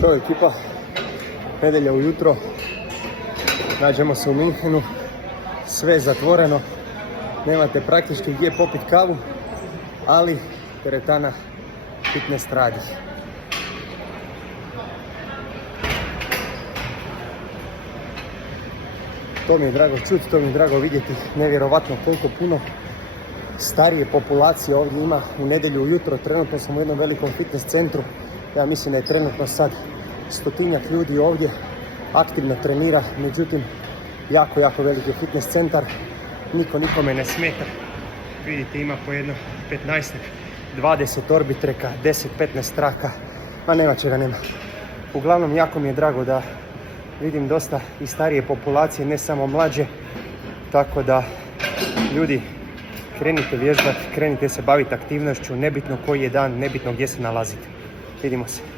Ćao ekipa, nedjelja ujutro, nađemo se u Minhenu, sve je zatvoreno, nemate praktički gdje popiti kavu, ali teretana fitness radi. To mi je drago čuti, to mi je drago vidjeti, nevjerovatno koliko puno starije populacije ovdje ima u nedjelju ujutro. Trenutno sam u jednom velikom fitness centru, ja mislim da je trenutno sad 100-tinjak ljudi ovdje aktivno trenira, međutim jako veliki fitness centar, niko nikome ne smeta. Vidite, ima po jedno 15-20 orbitreka, 10-15 traka, ma nema čega nema. Uglavnom, jako mi je drago da vidim dosta i starije populacije, ne samo mlađe, tako da ljudi, krenite vježbati, krenite se baviti aktivnošću, nebitno koji je dan, nebitno gdje se nalazite. Vidimo se.